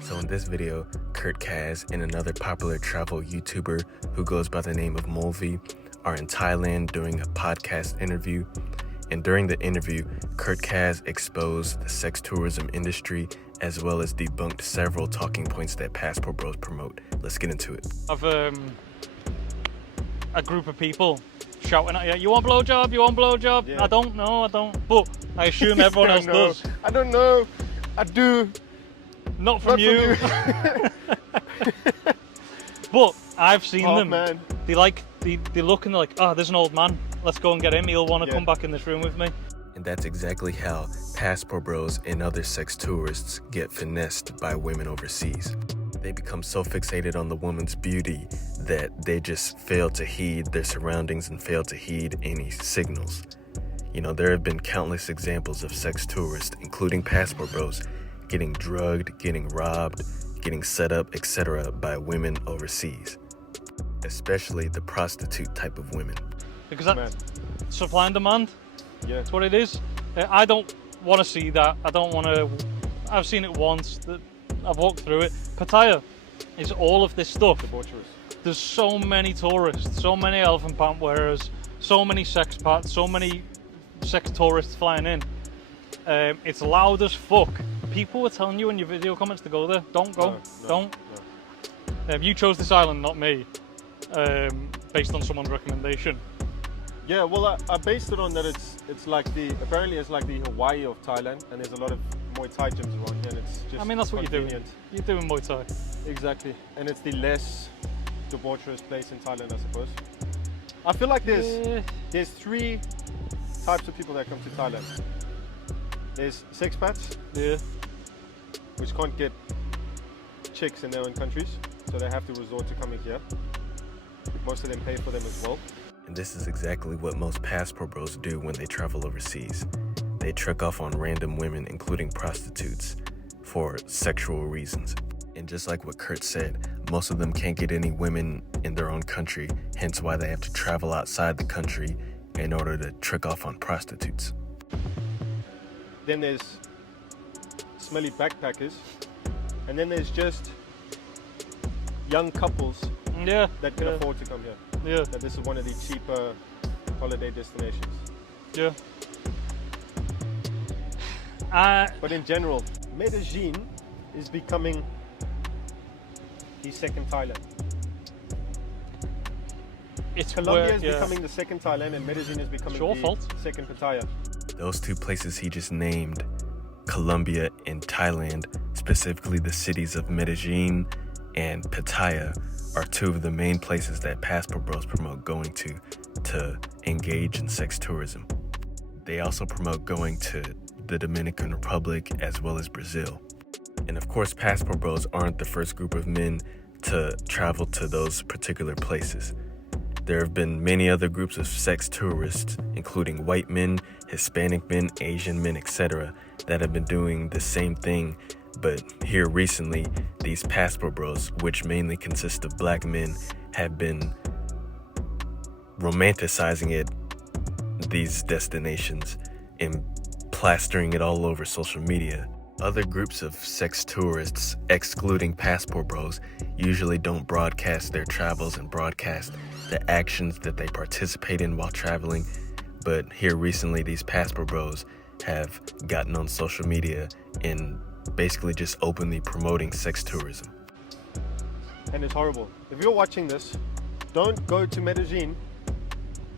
So in this video, Kurt Caz and another popular travel YouTuber who goes by the name of Mulvey are in Thailand doing a podcast interview. And during the interview, Kurt Caz exposed the sex tourism industry as well as debunked several talking points that Passport Bros promote. Let's get into it. Of a group of people shouting at you, "You want blowjob? You want blowjob?" Yeah. I don't know, but I assume everyone else does. I don't know. I do. Not from you. But I've seen them. Man. They look and they're like, "Oh, there's an old man. Let's go and get him. He'll want to come back in this room with me." And that's exactly how Passport Bros and other sex tourists get finessed by women overseas. They become so fixated on the woman's beauty that they just fail to heed their surroundings and fail to heed any signals. You know, there have been countless examples of sex tourists, including Passport Bros, getting drugged, getting robbed, getting set up, etc. by women overseas, especially the prostitute type of women. Because that's supply and demand. Yeah. That's what it is. I don't want to see that. I don't want to. I've seen it once. I've walked through it. Pattaya is all of this stuff. Debaucherous. There's so many tourists, so many elephant pant wearers, so many sex pats, so many sex tourists flying in. It's loud as fuck. People were telling you in your video comments to go there. Don't go. Don't. No. You chose this island, not me, based on someone's recommendation. Yeah, well, I based it on that apparently it's like the Hawaii of Thailand, and there's a lot of Muay Thai gyms around here, and it's just I mean, that's what convenient. you're doing. You're doing Muay Thai. Exactly, and it's the less debaucherous place in Thailand, I suppose. I feel like there's three types of people that come to Thailand. There's sexpats, which can't get chicks in their own countries, so they have to resort to coming here. Most of them pay for them as well. And this is exactly what most Passport Bros do when they travel overseas. They trick off on random women, including prostitutes, for sexual reasons. And just like what Kurt said, most of them can't get any women in their own country, hence why they have to travel outside the country in order to trick off on prostitutes. Then there's smelly backpackers, and then there's just young couples that can afford to come here. Yeah. That this is one of the cheaper holiday destinations. Yeah. But in general, Medellin is becoming the second Thailand. Colombia is becoming the second Thailand, and Medellin is becoming second Pattaya. Those two places he just named, Colombia and Thailand, specifically the cities of Medellin and Pattaya, are two of the main places that Passport Bros promote going to engage in sex tourism. They also promote going to the Dominican Republic as well as Brazil. And of course, Passport Bros aren't the first group of men to travel to those particular places. There have been many other groups of sex tourists, including white men, Hispanic men, Asian men, etc., that have been doing the same thing. But here recently, these Passport Bros, which mainly consist of black men, have been romanticizing these destinations and plastering it all over social media. Other groups of sex tourists, excluding Passport Bros, usually don't broadcast their travels and broadcast the actions that they participate in while traveling. But here recently, these Passport Bros have gotten on social media and basically just openly promoting sex tourism. And it's horrible. If you're watching this, don't go to Medellin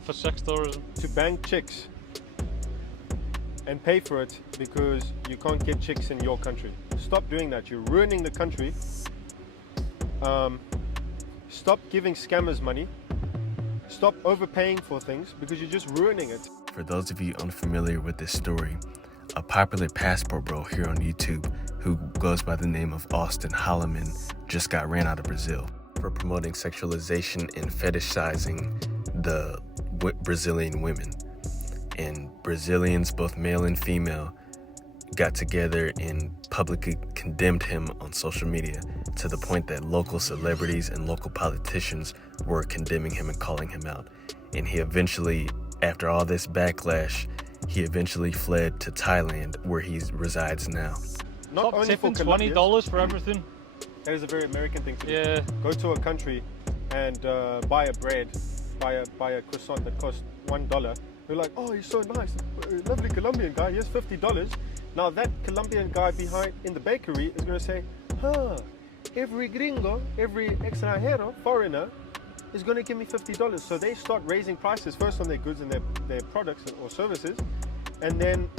for sex tourism to bang chicks and pay for it because you can't get chicks in your country. Stop doing that. You're ruining the country. Stop giving scammers money. Stop overpaying for things because you're just ruining it. For those of you unfamiliar with this story, a popular Passport Bro here on YouTube who goes by the name of Austin Holloman just got ran out of Brazil for promoting sexualization and fetishizing the Brazilian women. And Brazilians, both male and female, got together and publicly condemned him on social media to the point that local celebrities and local politicians were condemning him and calling him out. And he eventually, after all this backlash, he eventually fled to Thailand, where he resides now. Not Stop only tipping for Colombians, $20 for everything. That is a very American thing to do. Yeah. Go to a country and buy a bread, buy a croissant that costs $1. You're like, oh, he's so nice, lovely Colombian guy. Here's $50. Now that Colombian guy behind in the bakery is going to say, every gringo, every extranjero, foreigner, is going to give me $50. So they start raising prices first on their goods and their products or services, and then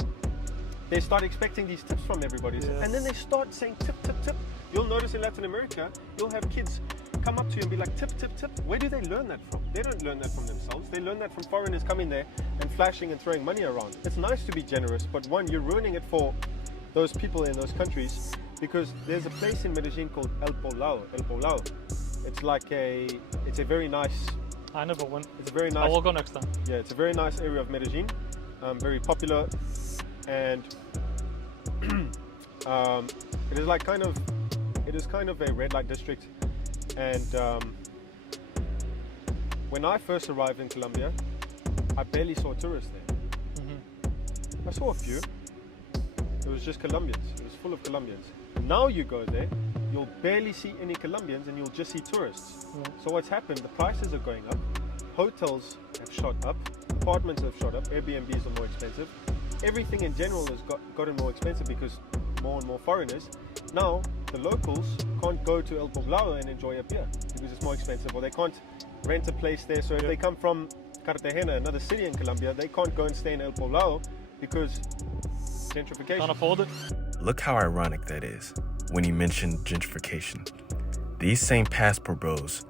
they start expecting these tips from everybody. Yeah. And then they start saying tip, tip, tip. You'll notice in Latin America, you'll have kids come up to you and be like, tip, tip, tip. Where do they learn that from? They don't learn that from themselves. They learn that from foreigners coming there and flashing and throwing money around. It's nice to be generous, but one, you're ruining it for those people in those countries, because there's a place in Medellin called El Poblado. It's a very nice. I never went. It's a very nice. I will go next time. Yeah, it's a very nice area of Medellin, very popular, and it is kind of a red light district. And when I first arrived in Colombia, I barely saw tourists there. I saw a few. It was just Colombians. It was full of Colombians. Now you go there, you'll barely see any Colombians and you'll just see tourists. So what's happened? The prices are going up. Hotels have shot up. Apartments have shot up. Airbnbs are more expensive. Everything in general has gotten more expensive because more and more foreigners. Now the locals can't go to El Poblado and enjoy a beer because it's more expensive, or they can't rent a place there. So if they come from Cartagena, another city in Colombia, they can't go and stay in El Poblado because gentrification. Can't afford it. Look how ironic that is when you mention gentrification. These same passport bros,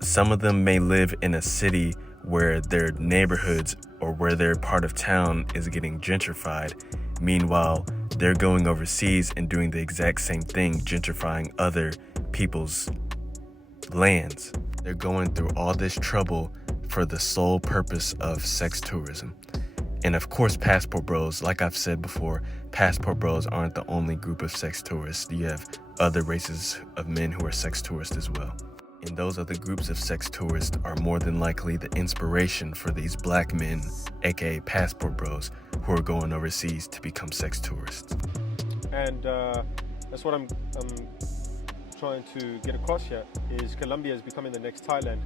some of them may live in a city where their neighborhoods or where their part of town is getting gentrified. Meanwhile, they're going overseas and doing the exact same thing, gentrifying other people's lands. They're going through all this trouble for the sole purpose of sex tourism. And of course, passport bros, like I've said before, passport bros aren't the only group of sex tourists. You have other races of men who are sex tourists as well. And those other groups of sex tourists are more than likely the inspiration for these black men, aka passport bros, who are going overseas to become sex tourists. And that's what I'm trying to get across here, is Colombia is becoming the next Thailand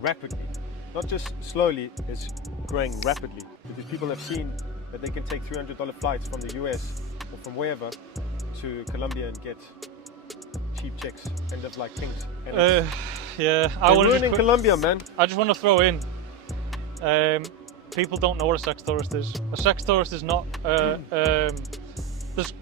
rapidly. Not just slowly, it's growing rapidly, because people have seen that they can take $300 flights from the US or from wherever to Colombia and get cheap chicks and live like kings. And Yeah, they're ruining Colombia, man. I just want to throw in, people don't know what a sex tourist is. A sex tourist is not, there's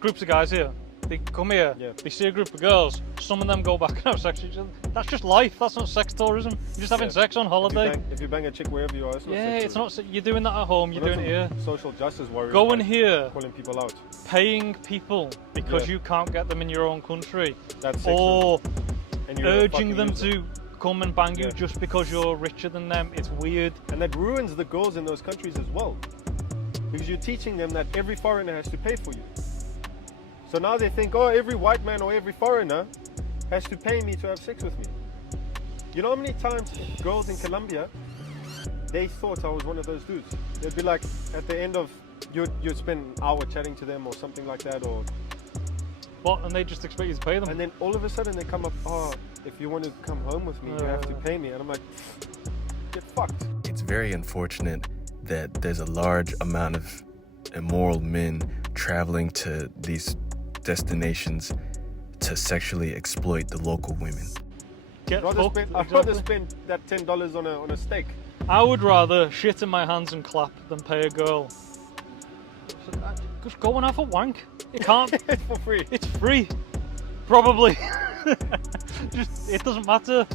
groups of guys here, they come here, they see a group of girls, some of them go back and have sex with each other. That's just life, that's not sex tourism. You're just having sex on holiday. If you bang a chick wherever you are, it's not sex it's not, you're doing that at home, you're doing it here. Social justice warriors. Going here, calling people out. paying people because you can't get them in your own country. That's or and urging them to come and bang you just because you're richer than them. It's weird. And that ruins the girls in those countries as well, because you're teaching them that every foreigner has to pay for you. So now they think, oh, every white man or every foreigner has to pay me to have sex with me. You know how many times girls in Colombia, they thought I was one of those dudes. They'd be like, at the end of, you'd spend an hour chatting to them or something like that, or what? And they just expect you to pay them. and then all of a sudden they come up, oh, if you want to come home with me, you have to pay me. And I'm like, get fucked. It's very unfortunate that there's a large amount of immoral men traveling to these destinations to sexually exploit the local women. Get fucked. I'd rather spend that $10 on a steak. I would rather shit in my hands and clap than pay a girl. Just go and have a wank. You can't. It's for free. It's free. Probably. Just, it doesn't matter.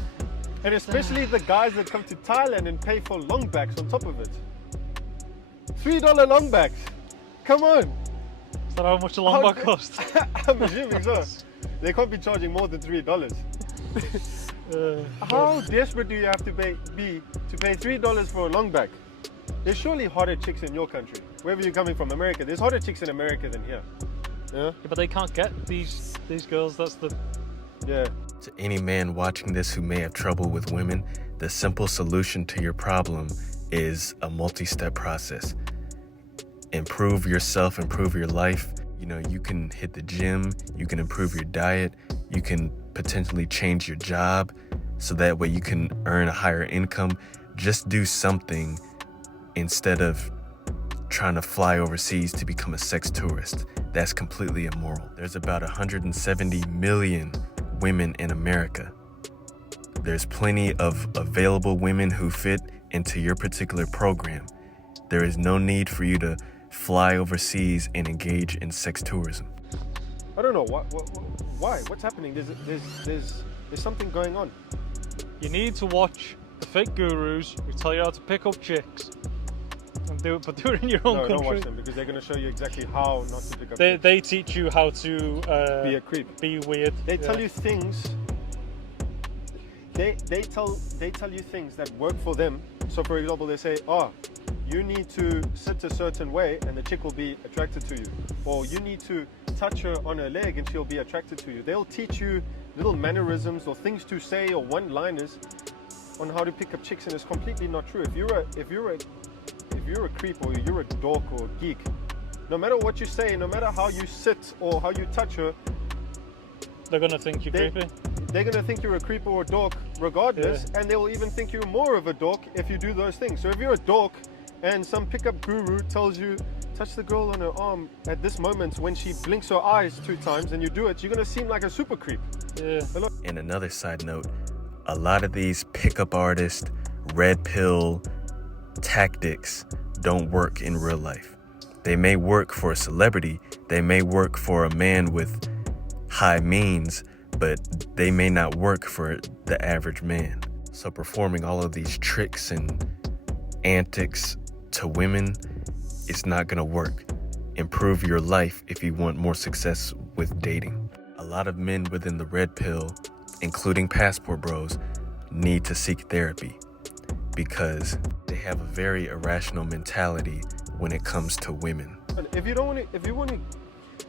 And especially the guys that come to Thailand and pay for longbacks on top of it. $3 longbacks. Come on. Is that how much a longback costs? I'm assuming so. They can't be charging more than $3. How desperate do you have to be to pay $3 for a longback? There's surely hotter chicks in your country. Wherever you're coming from, America. There's hotter chicks in America than here. Yeah? But they can't get these girls. That's the... Yeah. To any man watching this who may have trouble with women, the simple solution to your problem is a multi-step process. Improve yourself, improve your life. You know, you can hit the gym, you can improve your diet, you can potentially change your job so that way you can earn a higher income. Just do something instead of trying to fly overseas to become a sex tourist. That's completely immoral. There's about 170 million women in America. There's plenty of available women who fit into your particular program. There is no need for you to fly overseas and engage in sex tourism. I don't know why. What's happening? There's something going on. You need to watch the fake gurus who tell you how to pick up chicks and do it in your own country. Don't watch them because they're going to show you exactly how not to pick up. They teach you how to be a creep, be weird. They tell you things. They tell you things that work for them. So, for example, they say, "Oh, you need to sit a certain way, and the chick will be attracted to you," or "You need to touch her on her leg, and she'll be attracted to you." They'll teach you little mannerisms or things to say or one-liners on how to pick up chicks, and it's completely not true. If you're a creep or you're a dork or a geek, no matter what you say, no matter how you sit or how you touch her, they're gonna think you're creepy. They're gonna think you're a creep or a dork regardless, and they will even think you're more of a dork if you do those things. So if you're a dork and some pickup guru tells you touch the girl on her arm at this moment when she blinks her eyes 2 times and you do it, you're gonna seem like a super creep. Yeah. And another side note, a lot of these pickup artist, red pill tactics don't work in real life. They may work for a celebrity, they may work for a man with high means, but they may not work for the average man. So performing all of these tricks and antics to women, it's not gonna work. Improve your life if you want more success with dating. A lot of men within the red pill, including Passport Bros, need to seek therapy because they have a very irrational mentality when it comes to women. If you want to,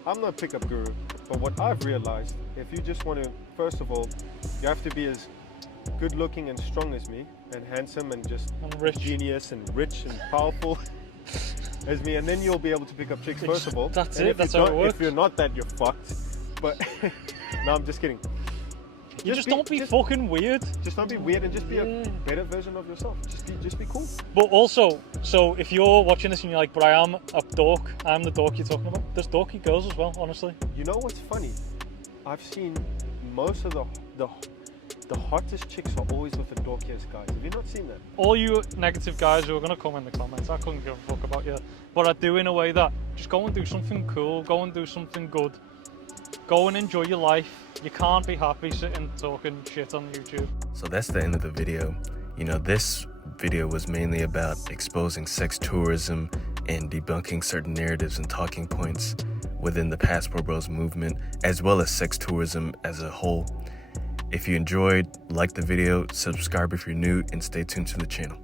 I'm not a pickup guru, but what I've realized, if you just want to, first of all, you have to be as good looking and strong as me, and handsome and just rich. Genius and rich and powerful as me, and then you'll be able to pick up chicks, first of all. That's and it, that's how it works. If you're not that, you're fucked. But no, I'm just kidding. Don't be fucking weird. Just don't be weird and just be a better version of yourself. Just be cool. But also, so if you're watching this and you're like, but I am a dork, I'm the dork you're talking about. There's dorky girls as well, honestly. You know what's funny? I've seen most of the hottest chicks are always with the dorkiest guys. Have you not seen that? All you negative guys who are going to come in the comments, I couldn't give a fuck about you. But I do in a way that just go and do something cool, go and do something good. Go and enjoy your life. You can't be happy sitting talking shit on YouTube. So that's the end of the video. You know, this video was mainly about exposing sex tourism and debunking certain narratives and talking points within the Passport Bros movement, as well as sex tourism as a whole. If you enjoyed, like the video, subscribe if you're new, and stay tuned to the channel.